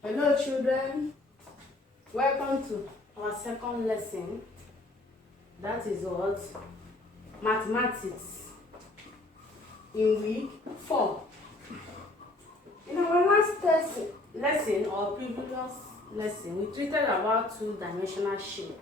Hello children, welcome to our second lesson. That is what? Mathematics in week 4. In our last lesson or previous lesson, we treated about two-dimensional shape.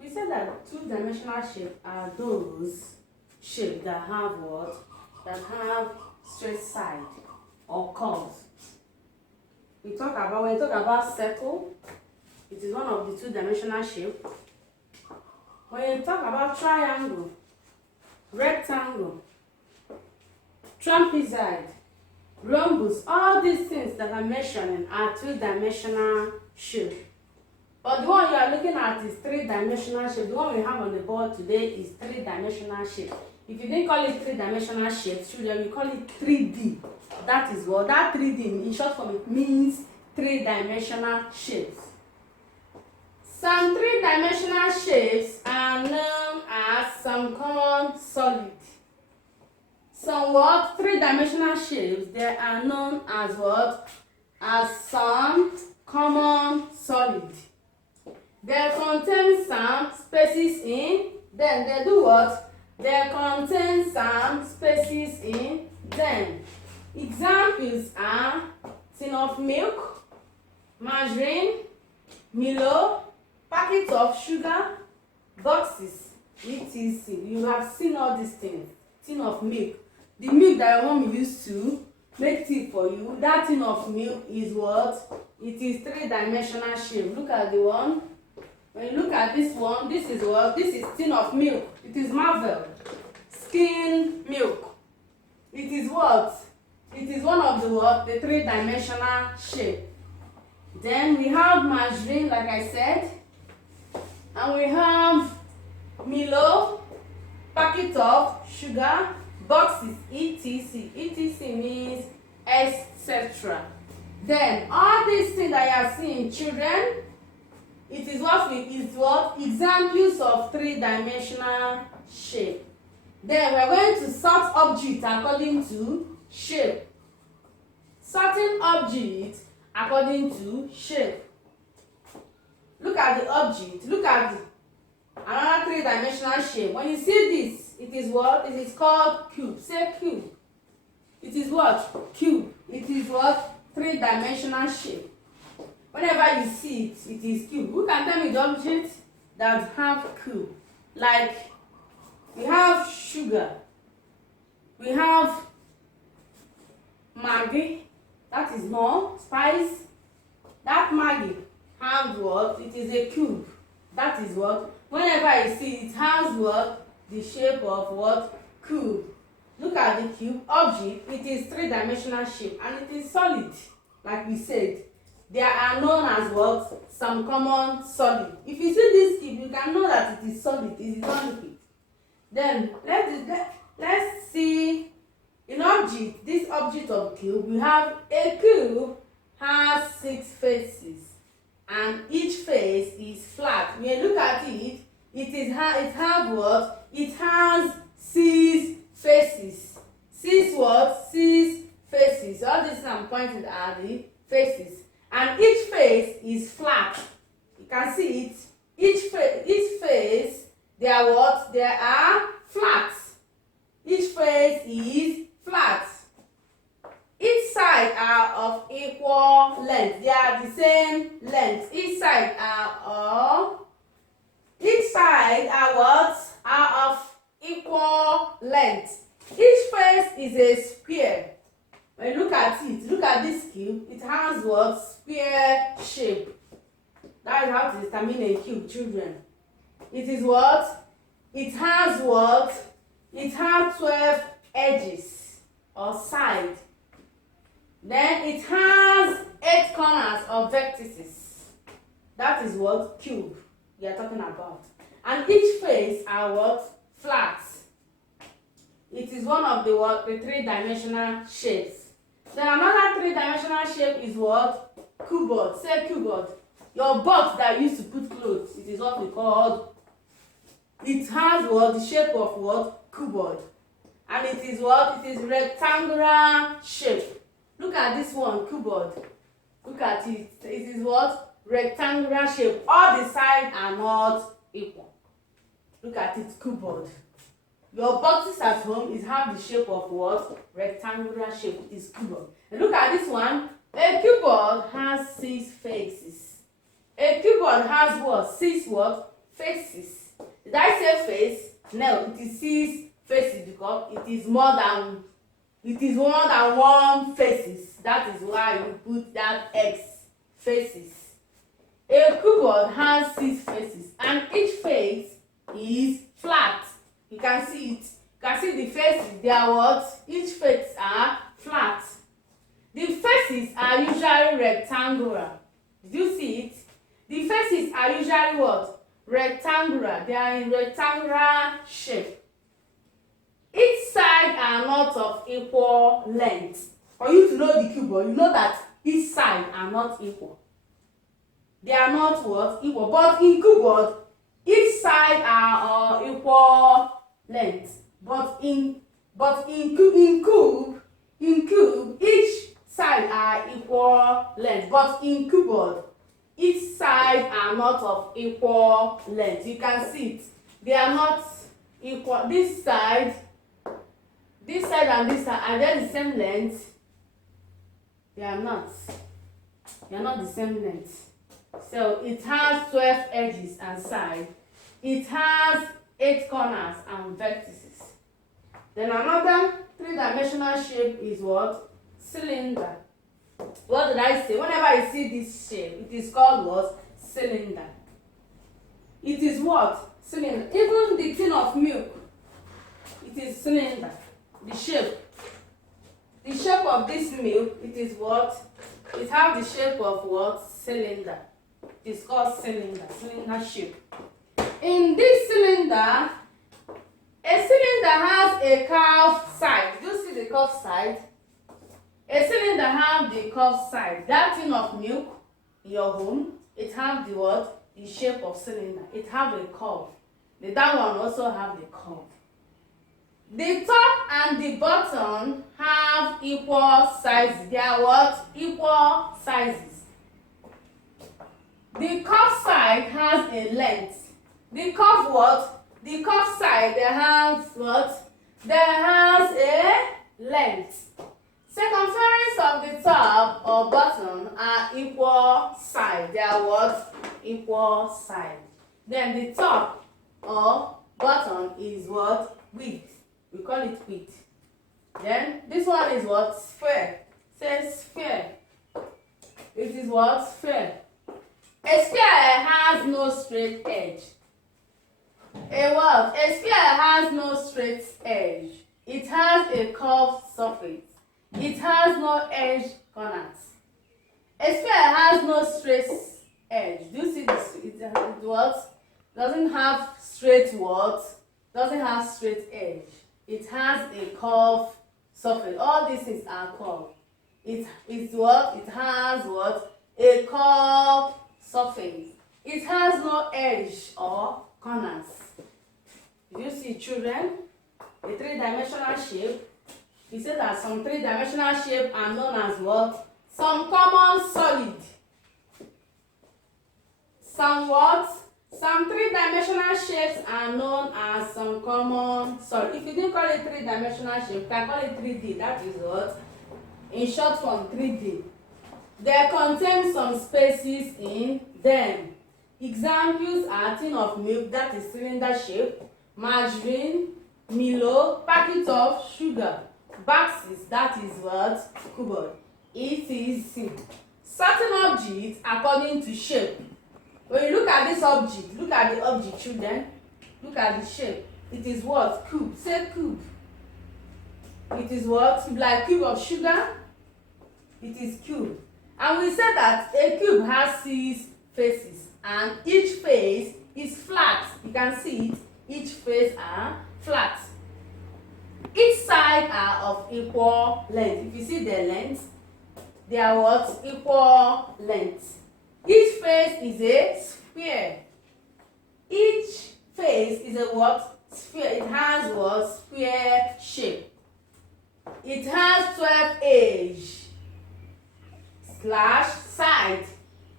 We said that two-dimensional shape are those shapes that have what? That have straight side or curves. When you talk about circle, it is one of the two-dimensional shape. When you talk about triangle, rectangle, trapezoid, rhombus, all these things that I'm mentioning are two-dimensional shape. But the one you are looking at is three-dimensional shape. The one we have on the board today is three-dimensional shape. If you didn't call it three-dimensional shape, children, we call it 3D. That is what that 3D in short form it means three-dimensional shapes. Some three-dimensional shapes are known as some common solid. Some what? Three-dimensional shapes, they are known as what? As some common solid. They contain some spaces in, then they do what? They contain some spaces in them. Examples are tin of milk, margarine, Milo, packet of sugar, boxes, etc. You have seen all these things. Tin of milk. The milk that your mom used to make tea for you, that tin of milk is what? It is three-dimensional shape. Look at the one. When you look at this one, this is what? This is tin of milk. It is marvel. Skin milk. It is what? It is one of the what? The three-dimensional shape. Then we have margarine, like I said. And we have Milo, packet of sugar, boxes, etc. etc means etc. Then all these things that you are seeing, children, it is what examples of three-dimensional shape. Then we are going to sort objects according to shape. Sorting objects according to shape. Look at the object. Look at another three-dimensional shape. When you see this, it is what? It is called cube. Say cube. It is what? Cube. It is what? Three-dimensional shape. Whenever you see it, it is cube. Who can tell me the objects that have cube? Like, we have sugar. We have Maggi. That is more spice. That Maggi has what? It is a cube. That is what? Whenever you see it has what? The shape of what? Cube. Look at the cube object. It is three-dimensional shape and it is solid. Like we said, they are known as what? Some common solid. If you see this cube, you can know that it is solid. It is not liquid. Then let's see in object. This object of cube, we have a cube has 6 faces, and each face is flat. When you look at it, it has what? It has 6 faces. 6 what? 6 faces. All this I'm pointing at the faces. And each face is flat. You can see it. Each face, they are what? They are flat. Each face is flat. Each side are of equal length. They are the same length. Each side are what? Are of equal length. Each face is a square. When you look at it, look at this cube, it has what? Square shape. That is how to determine a cube, children. It is what? It has what? It has 12 edges or side. Then it has 8 corners or vertices. That is what? Cube we are talking about. And each face are what? Flat. It is one of the what? The three-dimensional shapes. Then another three-dimensional shape is what? Cupboard. Say cupboard. Your box that you used to put clothes. It is what we call. It has what? The shape of what? Cupboard. And it is what? It is rectangular shape. Look at this one, cupboard. Look at it. It is what? Rectangular shape. All the sides are not equal. Look at it, keyboard. Your boxes at home is have the shape of what? Rectangular shape. It is keyboard. And look at this one. A keyboard has 6 faces. A keyboard has what? 6 what? Faces. Did I say face? No, it is 6 faces because it is more than one faces. That is why you put that X, faces. A keyboard has 6 faces and each face is flat. You can see it. You can see the faces. They are what? Each face are flat. The faces are usually rectangular. Did you see it? The faces are usually what? Rectangular. They are in rectangular shape. Each side are not of equal length. For you to know the keyboard, you know that each side are not equal. They are not what? Equal. But in keyboard, each side are equal length. But in cube, each side are equal length. But in keyboard, each side are not of equal length. You can see it. They are not equal. This side and this side, are they the same length? They are not. They are not the same length. So it has 12 edges and sides. It has 8 corners and vertices. Then another 3-dimensional shape is what? Cylinder. What did I say? Whenever I see this shape, it is called what? Cylinder. It is what? Cylinder. Even the tin of milk, it is cylinder. The shape. The shape of this milk, it is what? It has the shape of what? Cylinder. It is called cylinder. Cylinder shape. In this cylinder, a cylinder has a curved side. Do you see the curved side? A cylinder has the curved side. That tin of milk in your home, it has the what? The shape of cylinder. It has a curve. That one also have the curve. The top and the bottom have equal sizes. They are what? Equal sizes. The curved side has a length. The curved what? The curved side, there has what? There has a length. Circumference of the top or bottom are equal side. They are what? Equal side. Then the top or bottom is what? Width. We call it width. Then this one is what? Sphere. Says sphere. It is what? Sphere. A sphere has no straight edge. A sphere has no straight edge. It has a curved surface. It has no edge corners. A sphere has no straight edge. Do you see this? It what? Doesn't have straight what? Doesn't have straight edge. It has a curved surface. All these things are curved. It's what? It has what? A curved surface. It has no edge or corners. You see, children, a 3-dimensional shape. He said that some 3-dimensional shape are known as what? Some common solid. Some what? Some 3-dimensional shapes are known as some common solid. If you didn't call it 3-dimensional shape, you can call it 3D. That is what? In short form, 3D. They contain some spaces in them. Examples are tin of milk, that is cylinder shape, margarine, Milo, packet of sugar, boxes, that is what? Cupboard. Etc. Certain objects according to shape. When you look at this object, look at the object, children. Look at the shape. It is what? Cube. Say cube. It is what? Like cube of sugar. It is cube. And we said that a cube has 6 faces. And each face is flat. You can see it. Each face are flat. Each side are of equal length. If you see the length, they are what? Equal length. Each face is a sphere. Each face is a what? Sphere. It has what? Sphere shape. It has 12 edges. slash side.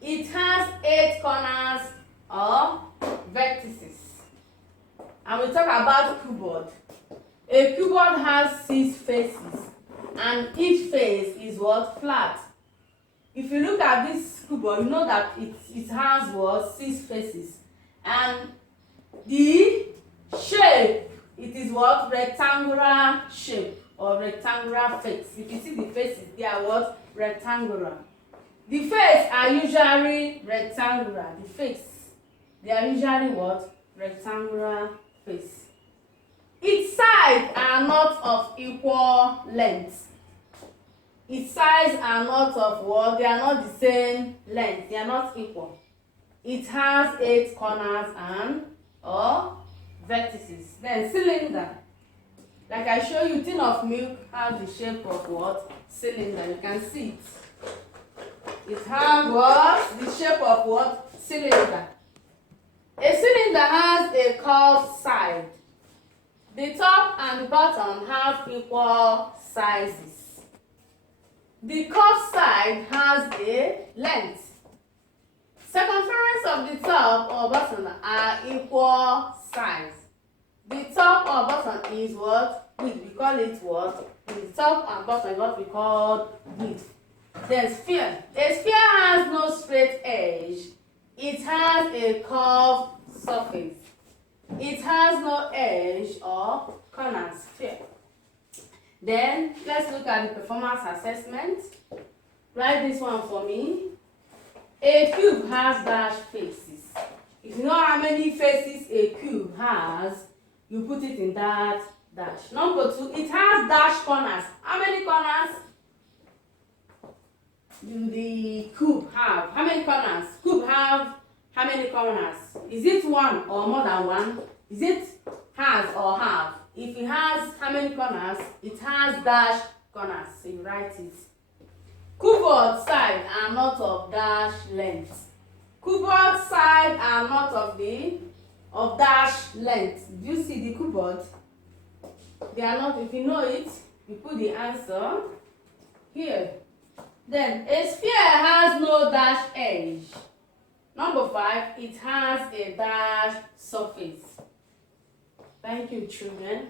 It has 8 corners or vertices. And we talk about cubeboard. A cubeboard has 6 faces, and each face is what? Flat. If you look at this cubeboard, you know that it has what? 6 faces, and the shape, it is what? Rectangular shape or rectangular face. If you see the faces, they are what? Rectangular. The face are usually rectangular. The face, they are usually what? Rectangular face. Its sides are not of equal length. Its sides are not of what? They are not the same length. They are not equal. It has 8 corners and or vertices. Then cylinder. Like I show you, tin of milk has the shape of what? Cylinder. You can see it. It has what? The shape of what? Cylinder. A cylinder has a curved side. The top and the bottom have equal sizes. The curved side has a length. Circumference of the top or bottom are equal size. The top or bottom is what? Width. We call it what? The top and bottom is what we call width. Then sphere. A sphere has no straight edge. It has a curved surface. It has no edge or corner. Sphere. Then let's look at the performance assessment. Write this one for me. A cube has dash faces. If you know how many faces a cube has, you put it in that dash. Number 2, it has dash corners. How many corners do the cube have? How many corners? Cube have how many corners? Is it 1 or more than 1? Is it has or have? If it has how many corners? It has dash corners. So you write it. Cubeboard side are not of dash length. Cubeboard side are not of dash length. Do you see the cubeboard? They are not. If you know it, you put the answer here. Then a sphere has no dash edge. Number 5, it has a dash surface. Thank you, children.